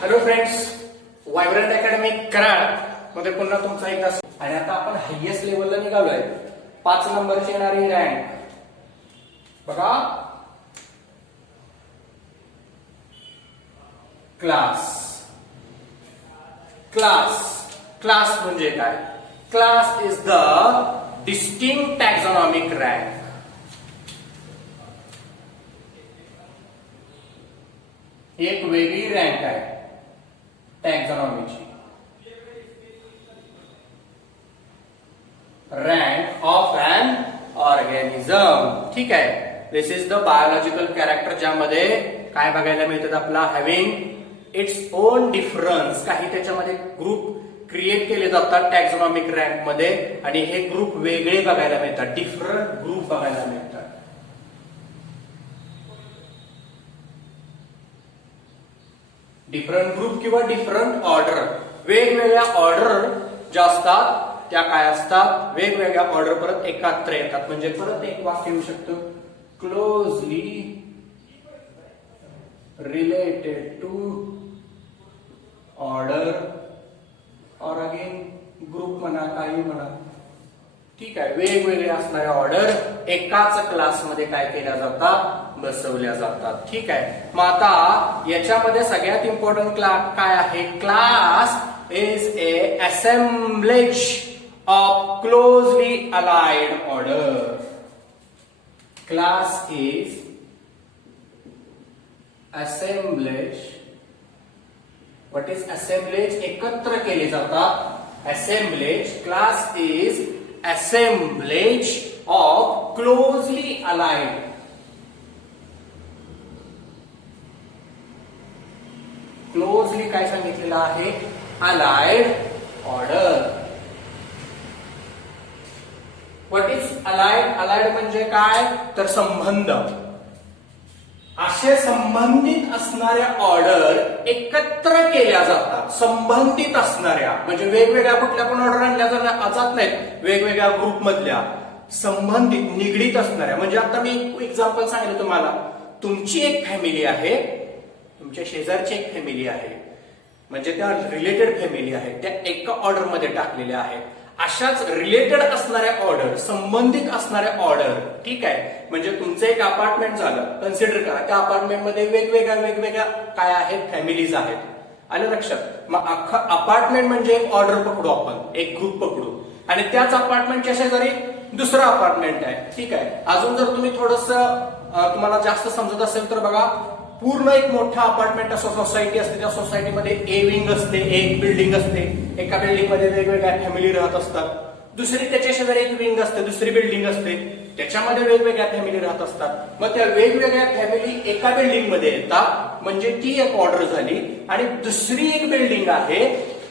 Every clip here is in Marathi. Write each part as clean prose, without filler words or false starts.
Hello friends, vibrant academy Karad मध्ये पुन्हा तुमचा एकदा. आणि आता आपण हायएस्ट लेवलला निघालोय. 5 नंबरची येणारी रँक बघा. क्लास. क्लास क्लास म्हणजे काय? Class is the distinct taxonomic rank. एक वेगळी रँक आहे टॅक्झॉनॉमीची. Rank of an organism. ठीक आहे. This is the biological character, ज्यामध्ये काय बघायला मिळतात आपला हॅव्हिंग इट्स ओन डिफरन्स. काही त्याच्यामध्ये ग्रुप क्रिएट केले जातात टॅक्झॉनॉमिक रँक मध्ये, आणि हे ग्रुप वेगळे बघायला मिळतात, डिफरंट ग्रुप बघायला मिळतात. डिफरंट ग्रुप किंवा डिफरंट ऑर्डर. वेगवेगळ्या ऑर्डर ज्या असतात त्या काय असतात? वेगवेगळ्या ऑर्डर परत एकत्र येतात. म्हणजे परत एक वाक्य येऊ शकतं, क्लोजली रिलेटेड टू ऑर्डर और अगेन ग्रुप म्हणा, काही म्हणा. ठीक आहे. वेगवेगळे असणाऱ्या ऑर्डर एकाच क्लासमध्ये काय केल्या जातात? बसवल्या जातात. ठीक आहे. मग आता याच्यामध्ये सगळ्यात इम्पॉर्टंट क्लास काय आहे? Class is a assemblage of closely allied order. Class is assemblage. What is assemblage? एकत्र केले जातात. Assemblage. Class is assemblage of closely allied. Closely काय सांगितलेलं आहे? Allied order. What is allied? Allied म्हणजे काय? तर संबंध. असे संबंधित असणाऱ्या ऑर्डर एकत्र केल्या जातात. संबंधित असणाऱ्या म्हणजे वेगवेगळ्या कुठल्या पण ऑर्डर आणल्या जात नाहीत. वेगवेगळ्या ग्रुप मधल्या संबंधित निगडीत असणाऱ्या. म्हणजे आता मी एक एक्झाम्पल सांगितलं तुम्हाला. तुमची एक फॅमिली आहे, तुमच्या शेजारची एक फॅमिली आहे, म्हणजे त्या रिलेटेड फॅमिली आहेत, त्या एका ऑर्डर मध्ये टाकलेल्या आहेत. अशाच रिलेटेड असणाऱ्या ऑर्डर, संबंधित असणाऱ्या ऑर्डर. ठीक आहे. म्हणजे तुमचं एक अपार्टमेंट झालं, कन्सिडर करा. त्या अपार्टमेंटमध्ये वेगवेगळ्या काय आहेत? फॅमिलीज आहेत. आलं लक्षात? मग अख्खा अपार्टमेंट म्हणजे एक ऑर्डर पकडू आपण, एक ग्रुप पकडू, आणि त्याच अपार्टमेंटच्या शेजारी दुसरं अपार्टमेंट आहे. ठीक आहे. अजून जर तुम्ही थोडस तुम्हाला जास्त समजत असेल तर बघा, पूर्ण एक मोठा अपार्टमेंट असं सोसायटी असते. त्या सोसायटीमध्ये ए विंग असते, एक बिल्डिंग असते. एका बिल्डिंग मध्ये वेगवेगळ्या फॅमिली राहत असतात. दुसरी त्याच्या शेजारी एक विंग असते, दुसरी बिल्डिंग असते, त्याच्यामध्ये वेगवेगळ्या फॅमिली राहत असतात. मग त्या वेगवेगळ्या फॅमिली एका बिल्डिंग मध्ये येतात, म्हणजे ती एक ऑर्डर झाली. आणि दुसरी एक बिल्डिंग आहे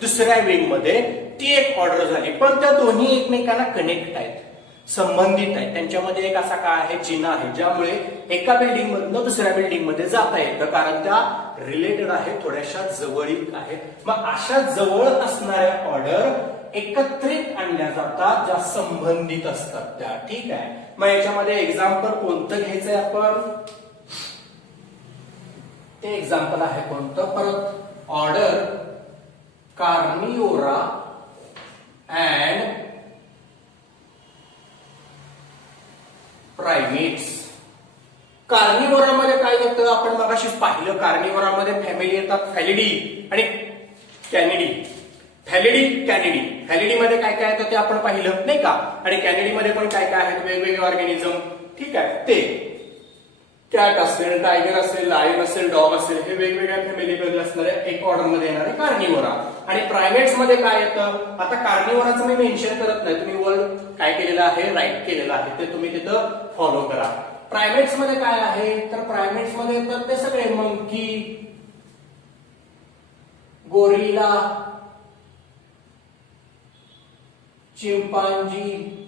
दुसऱ्या विंग मध्ये, ती एक ऑर्डर झाली. पण त्या दोन्ही एकमेकांना कनेक्ट आहेत, संबंधित आहे. त्यांच्यामध्ये एक असा काय आहे? चिन्ह आहे, ज्यामुळे एका बिल्डिंग मधनं दुसऱ्या बिल्डिंग मध्ये जाता येतं, कारण त्या रिलेटेड आहे, थोड्याशा जवळीक आहेत. मग अशा जवळ असणाऱ्या ऑर्डर एकत्रित आणल्या जातात, ज्या संबंधित असतात त्या. ठीक आहे. मग याच्यामध्ये एक्झाम्पल कोणतं घ्यायचंय आपण? ते एक्झाम्पल आहे कोणतं? परत ऑर्डर कार्निओरा अँड प्रायमेट्स. कार्निवोरामध्ये काय येतं? आपण मगाशीच पाहिलं. कार्निवोरामध्ये फॅमिली येतात, फॅलिडी आणि कॅनिडी. फॅलिडी मध्ये काय काय येतं ते आपण पाहिलं, नाही का? आणि कॅनिडी मध्ये पण काय काय आहेत? वेगवेगळे ऑर्गॅनिझम. ठीक आहे. ते कॅट असेल, टायगर असेल, लायन असेल, डॉग असेल, हे वेगवेगळ्या फॅमिलीमध्ये असणाऱ्या एक ऑर्डर मध्ये येणारे कार्निवोरा. आणि प्रायमेट्स मध्ये काय येतं? आता कार्निवोराचं मी मेन्शन करत नाही, तुम्ही वर्ड काय केलेलं आहे? राईट केलेलं आहे, ते तुम्ही तिथं फॉलो करा. प्रायमेट्स मध्ये काय आहे? तर प्रायमेट्स मध्ये येतात ते सगळे मंकी, गोरिला, चिंपांजी,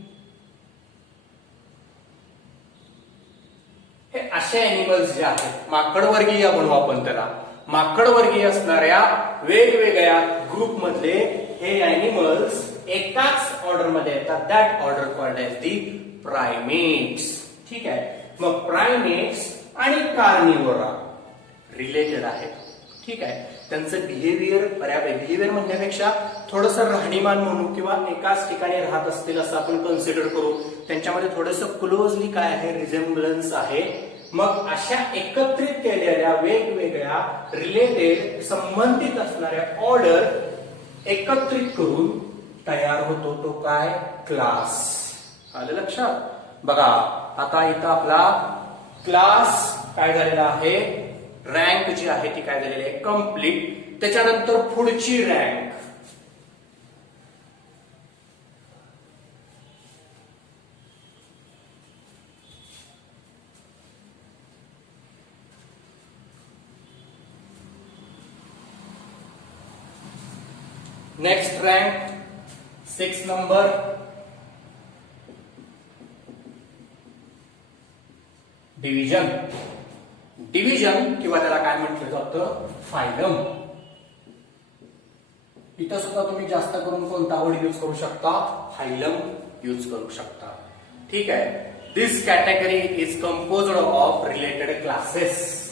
हे असे अॅनिमल्स जे आहेत, माकडवर्गीय म्हणू आपण त्याला. माकडवर्गीय असणाऱ्या वेगवेगळ्या ग्रुप मधले हे अॅनिमल्स एकाच ऑर्डर मध्ये येतात. That order called as the primates. ठीक आहे. मग प्रायमेट्स आणि कार्निवोरा रिलेटेड आहेत. ठीक आहे. त्यांचं बिहेवियर बऱ्यापैकी, बिहेवियर म्हणण्यापेक्षा थोडंसं राहणीमान म्हणू किंवा एकाच ठिकाणी राहत असतील असं आपण कन्सिडर करू. त्यांच्यामध्ये थोडंसं क्लोजली काय आहे, रिझेम्बलन्स आहे. मग अशा एकत्रित केलेल्या वेगवेगळ्या रिलेटेड संबंधित असणाऱ्या ऑर्डर एकत्रित करून तयार होतो तो काय, क्लास. आलं लक्षात. बघा आता इथं आपला क्लास काय झालेला आहे, रँक जी आहे ती काय झालेली आहे, कंप्लीट. त्याच्यानंतर पुढची rank next rank 6 number division. Division किंवा त्याला काय म्हटलं जातं, फायलम. इथं सुद्धा तुम्ही जास्त करून कोणता वर्ड यूज करू शकता, फायलम यूज करू शकता. ठीक आहे. This category is composed of related classes.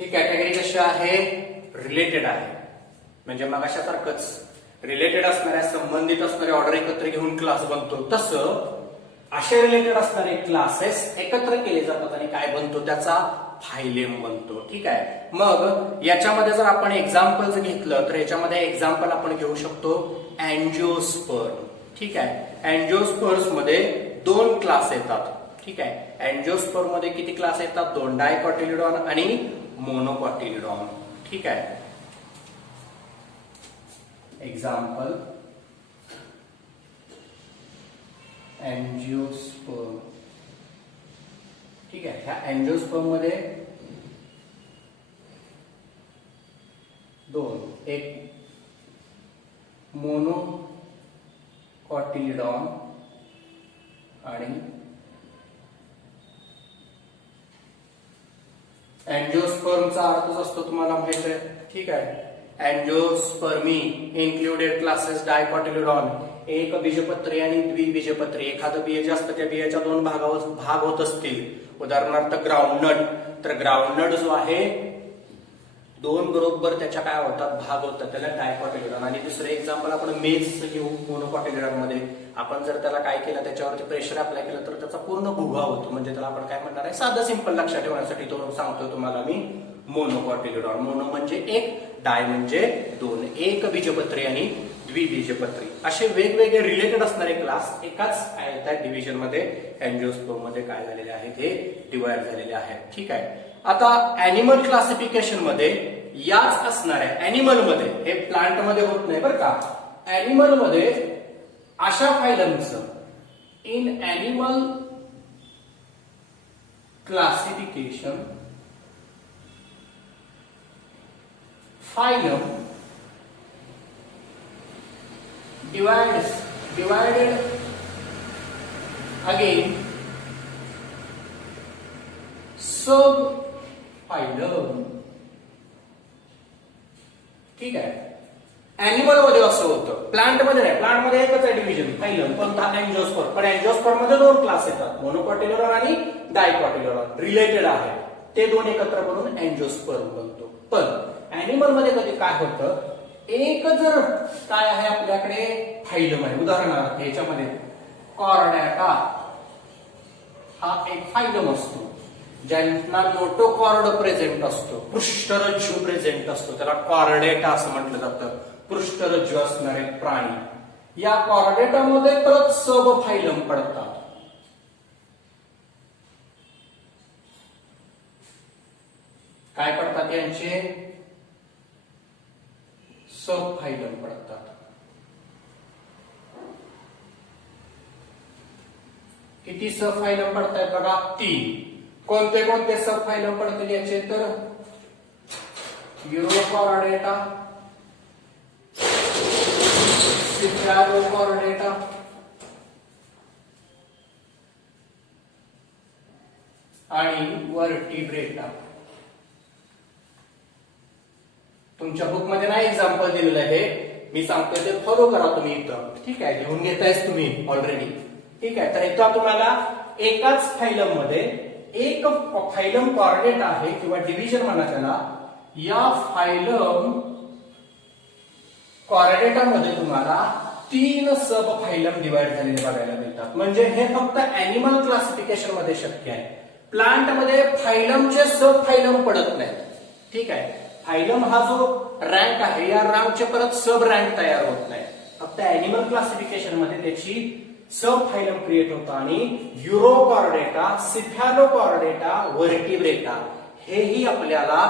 ही कॅटेगरी कशी आहे, रिलेटेड आहे. म्हणजे मग अशासारखंच रिलेटेड असणाऱ्या, संबंधित असणारे ऑर्डर एकत्र घेऊन क्लास बनतो, तसं असे रिलेटेड असणारे क्लासेस एकत्र केले जातात आणि काय बनतो, त्याचा फायलेम बनतो. ठीक आहे. मग याच्यामध्ये जर आपण एक्झाम्पल घेतलं तर याच्यामध्ये एक्झाम्पल आपण घेऊ शकतो अँजिओस्पर्म. ठीक आहे. अँजिओस्पर्म्स मध्ये 2 क्लास येतात. ठीक आहे. अँजिओस्पर्म मध्ये किती क्लास येतात, 2, डायकॉटिलिडॉन आणि मोनोकॉटिलिडॉन. ठीक आहे. Example angiosperm. ठीक आहे. ह्या अँजिओस्पर्म मध्ये 2, एक मोनोकॉटिलिडॉन आणि अँजिओस्पर्मचा अर्थच असतो तुम्हाला माहित आहे. ठीक आहे. अँजिओस्पर्मी इन्क्लुडेड क्लासेस डायकॉटिलिडॉन, एक बीजपत्री आणि द्विबीजपत्री. एखादं बीज असतं त्या बियाच्या 2 भाग होत असतील. उदाहरणार्थ ग्राउंडनट, तर ग्राउंडनट जो आहे 2 बरोबर त्याच्या काय होतात, भाग होतात, त्याला डायकॉटिलिडॉन. आणि दुसरे एक्झाम्पल आपण मेज घेऊ. मोनोकॉटिलिडॉन मध्ये आपण जर त्याला काय केलं, त्याच्यावरती प्रेशर अप्लाय केलं तर त्याचा पूर्ण भुगा होतो. म्हणजे त्याला आपण काय म्हणणार आहे, साधं सिंपल लक्षात ठेवण्यासाठी तो सांगतो तुम्हाला मी, मोनोकॉटिलिडॉन. मोनो म्हणजे एक, डाय म्हणजे 2, एक बीजपत्री आणि द्विबीजपत्री. असे वेगवेगळे रिलेटेड असणारे क्लास एकाच त्या डिव्हिजन मध्ये अँजिओस्पर्म मध्ये काय झालेले आहेत, हे डिवाइड झालेले आहेत. ठीक आहे. आता अॅनिमल क्लासिफिकेशन मध्ये याच असणाऱ्या, अॅनिमल मध्ये, हे प्लांट मध्ये होत नाही बरं का, अॅनिमल मध्ये अशा फायलमचं in animal classification phylum divided again subphylum. ठीक आहे. अॅनिमल मध्ये असं होतं, प्लांट मध्ये नाही. प्लांट मध्ये एकच आहे डिव्हिजन, फायलम. कोणता, अँजिओस्पर्म. पण अँजिओस्पर्म मध्ये 2 क्लास येतात, मोनोकॉटिलिडॉन आणि डायकॉटिलिडॉन. रिलेटेड आहे ते 2 एकत्र करून अँजिओस्पर्म बनतो. पण अॅनिमल मध्ये कधी काय होतं, एक जर काय आहे आपल्याकडे फायलम आहे. उदाहरणार्थ याच्यामध्ये कॉर्डेटा हा एक फायलम असतो, ज्यांना नोटोकॉर्ड प्रेझेंट असतो, पृष्ठरज्जू प्रेझेंट असतो, त्याला कॉर्डेटा असं म्हटलं जातं. पृष्ठरज्जू असणारे प्राणी या कॉर्डेटामध्ये परत सब फायलम पडतात. काय पडतात यांचे, सब फायलम पडतात. किती सब फायलम पडतात बघा, 3. कोणते कोणते सब फायलम पडतील याचे, तर युरोकॉर्डेटा, सिफॅलोकॉर्डेटा, आणि वर्टिब्रेटा. तुमच्या बुक मध्ये नाही एक्झाम्पल दिलेलं आहे, मी सांगतोय ते फॉलो करा तुम्ही इथं. ठीक आहे, लिहून घेतायच तुम्ही ऑलरेडी. ठीक आहे, तर इथं तुम्हाला एकाच फायलम मध्ये एक फायलम कॉर्डिनेट आहे किंवा डिव्हिजन म्हणा त्याला. या फायलम कॉर्डिनेटामध्ये तुम्हाला 3 सब फायलम डिवाइड झालेले बघायला मिळतात. म्हणजे हे फक्त अॅनिमल क्लासिफिकेशन मध्ये शक्य आहे. प्लांट मध्ये फायलमचे सब फायलम पडत नाहीत. ठीक आहे, फायलम हा जो रँक आहे या रँकचे परत सब रँक तयार होत नाही. फक्त अॅनिमल क्लासिफिकेशन मध्ये त्याची सब फायलम क्रिएट होतं. आणि युरोकॉर्डेटा, सिफॅलोकॉर्डेटा, वर्टिब्रेटा हेही आपल्याला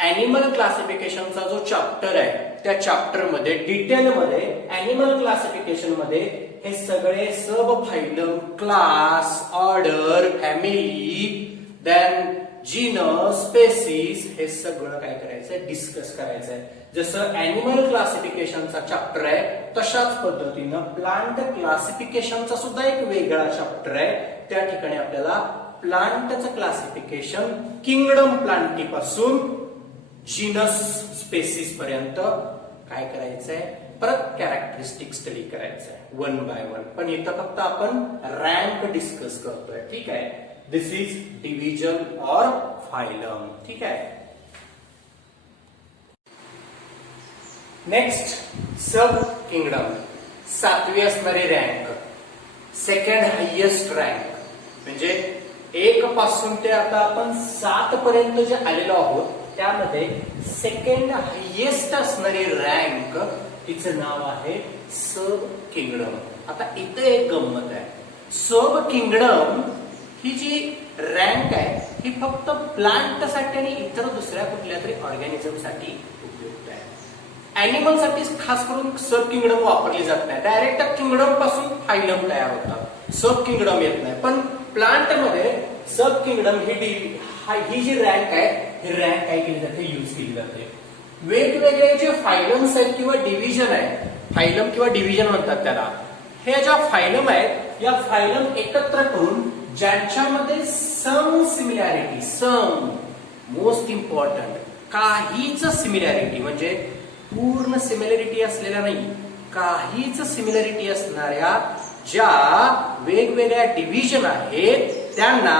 अॅनिमल क्लासिफिकेशनचा जो चॅप्टर आहे त्या चॅप्टर मध्ये डिटेलमध्ये अॅनिमल क्लासिफिकेशन मध्ये हे सगळे sub phylum, class, order, family, then genus, species हे सगळं काय करायचंय, डिस्कस करायचंय. जसं अॅनिमल क्लासिफिकेशनचा चॅप्टर आहे तशाच पद्धतीनं प्लांट क्लासिफिकेशनचा सुद्धा एक वेगळा चॅप्टर आहे. त्या ठिकाणी आपल्याला प्लांटचं क्लासिफिकेशन किंगडम प्लांटी पासून जीनस स्पेसीस पर्यंत काय करायचंय, परत कॅरेक्टरिस्टिक स्टडी करायचंय 1 by 1. पण इथं फक्त आपण रँक डिस्कस करतोय. ठीक आहे, दिस इज डिव्हिजन और फायलम. ठीक आहे, नेक्स्ट सब किंगडम. 7वी असणारी रँक, सेकंड हायेस्ट रँक. म्हणजे 1 पासून ते आता आपण 7 पर्यंत जे आलेलो आहोत त्यामध्ये सेकंड हायेस्ट असणारी रँक तिचं नाव आहे सब किंगडम. आता इथे एक गंमत आहे. सब किंगडम ही जी रँक आहे ही फक्त प्लांट साठी आणि इतर दुसऱ्या कुठल्या तरी ऑर्गॅनिझम साठी उपयुक्त आहे. अॅनिमल साठी खास करून सब किंगडम वापरली जात नाही. डायरेक्ट किंगडम पासून फायलम तयार होतात, सब किंगडम येत नाही. पण प्लांट मध्ये सब किंगडम ही जी रँक आहे ही रँक काय केली जाते, यूज केली जाते. वेगवेगळे जे फायलम्स आहेत किंवा डिव्हिजन आहे, फायलम किंवा डिव्हिजन म्हणतात त्याला, हे ज्या फायलम आहेत या फायलम एकत्र करून ज्यांच्यामध्ये सम सिमिलॅरिटी, सम मोस्ट इम्पॉर्टंट, काहीच सिमिलॅरिटी म्हणजे पूर्ण सिमिलॅरिटी असलेल्या नाही, काहीच सिमिलॅरिटी असणाऱ्या ज्या वेगवेगळ्या डिव्हिजन आहेत त्यांना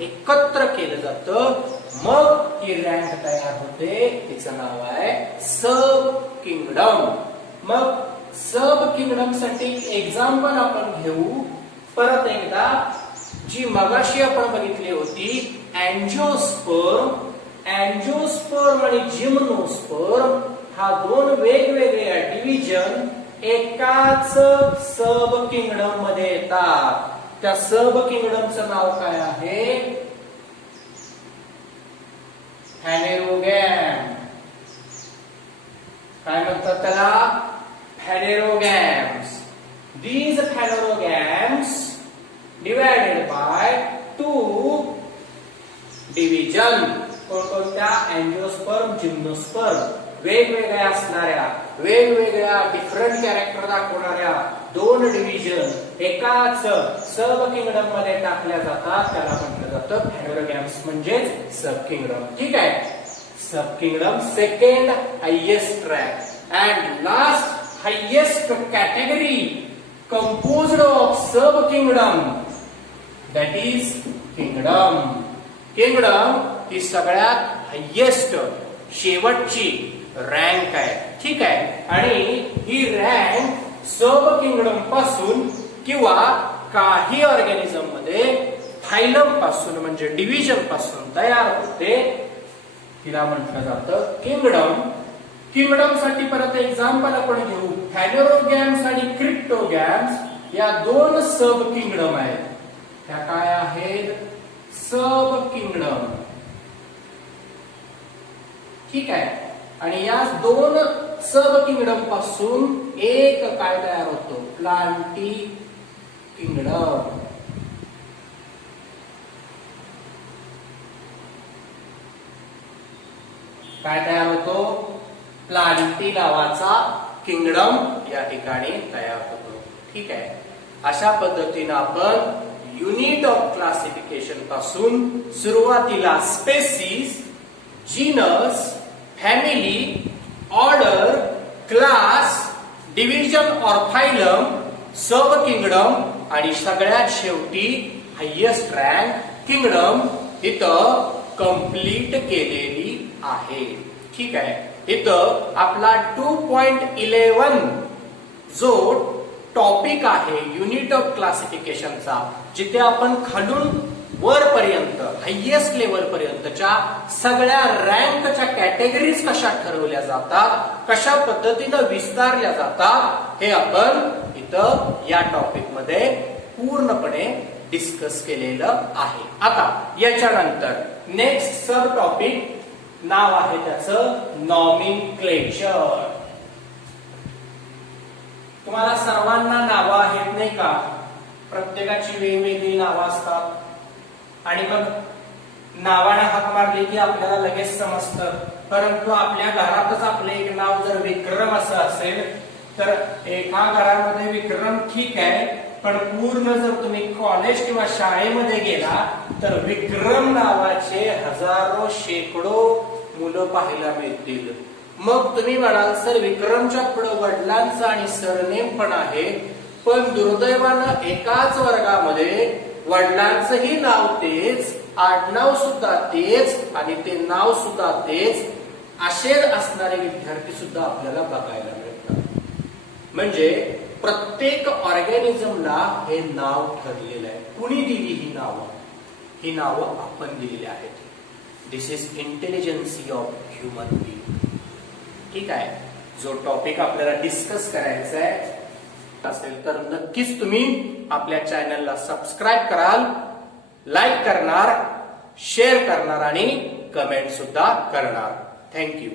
एकत्र केलं जातं. मग ही रँक तयार होते, तिचं नाव आहे सब किंगडम. मग सब किंगडम साठी एक्झाम्पल आपण घेऊ परत एकदा, जी मगाशी आपण बघितली होती अँजिओस्पर्म. अँजिओस्पर्म आणि जिम्नोस्पर्म हा 2 वेगवेगळ्या डिव्हिजन एकाच सब किंगडम मध्ये येतात. त्या सब किंगडमचं नाव काय आहे, फॅनेरोगॅम. काय म्हणतात त्याला, फॅनेरोगॅम्स. These phanerogams divided by 2 division. कोणत्या, अँजिओस्पर्म, जिम्नोस्पर्म. वेगवेगळ्या असणाऱ्या, वेगवेगळ्या डिफरंट कॅरेक्टर दाखवणाऱ्या 2 डिव्हिजन एकाच सब किंगडम मध्ये टाकल्या जातात. त्याला म्हटलं जातं फॅनेरोगॅम्स म्हणजेच सब किंगडम. ठीक आहे, सब kingdom second highest rank and last highest category composed of sub kingdom, that is kingdom. Kingdom ही सगळ्यात हायेस्ट शेवटची रँक आहे. ठीक आहे, आणि ही रँक सब किंगडम पासून किंवा काही ऑर्गॅनिझम मध्ये फायलम पासून म्हणजे डिव्हिजन पासून तयार होते. तिला म्हटलं जातं किंगडम. किंगडम साठी परत एक्झाम्पल आपण घेऊ, फॅनेरोगॅम्स आणि क्रिप्टोगॅम्स या 2 सब किंगडम आहेत. त्या काय आहेत, सब किंगडम. ठीक आहे, आणि या 2 सब किंगडम पासून एक काय तयार होतो, प्लांटी किंगडम. काय तयार होतो, प्लांटी नावाचा किंगडम या ठिकाणी तयार होतो. ठीक आहे, अशा पद्धतीने आपण युनिट ऑफ क्लासिफिकेशन पासून सुरुवातीला species, genus, family, order, class, division or phylum, sub kingdom आणि सगळ्यात शेवटी हायेस्ट रँक किंगडम इथं कंप्लीट केलेली आहे. ठीक आहे. इथं आपला 2.11 जो टॉपिक आहे युनिट ऑफ क्लासिफिकेशनचा, जिथे आपण खालून वरपर्यंत हायेस्ट लेवल पर्यंतच्या सगळ्या रँकच्या कॅटेगरीज कशा ठरवल्या जातात, कशा पद्धतीनं विस्तारल्या जातात, हे आपण इथं या टॉपिक मध्ये पूर्णपणे डिस्कस केलेलं आहे. आता याच्यानंतर नेक्स्ट सब टॉपिक नाव आहे त्याचं नॉमेनक्लेचर. तुम्हाला सर्वांना नावं आहेत नाही का? प्रत्येकाची वेगवेगळी नावं असतात आणि मग नावाने हाक मारली की आपल्याला लगेच समजतं. परंतु आपल्या घरातच आपलं एक नाव जर विक्रम असं असेल तर एका घरामध्ये विक्रम ठीक आहे, पण पूर्ण जर तुम्ही कॉलेज किंवा शाळेमध्ये गेला तर विक्रम नावाचे हजारो शेकडो मुलं पाहायला मिळतील. मग तुम्ही म्हणाल सर विक्रमच्या पुढे वडिलांचं आणि सरनेम पण आहे, पण दुर्दैवानं एकाच वर्गामध्ये वडिलांचंही नाव तेच, आडनाव सुद्धा तेच आणि ते नाव सुद्धा तेच असे असणारे विद्यार्थी सुद्धा आपल्याला बघायला मिळतात. म्हणजे प्रत्येक ऑर्गॅनिझमला हे नाव ठरलेलं आहे. कुणी दिली ही नावं? ही नावं आपण दिलेली आहेत. This is intelligency of human being. ठीक आहे. जो टॉपिक आपल्याला डिस्कस करायचा आहे असेल तर नक्कीच तुम्ही आपल्या चॅनलला सबस्क्राईब कराल, लाईक करणार, शेअर करणार आणि कमेंट सुद्धा करणार. थँक्यू.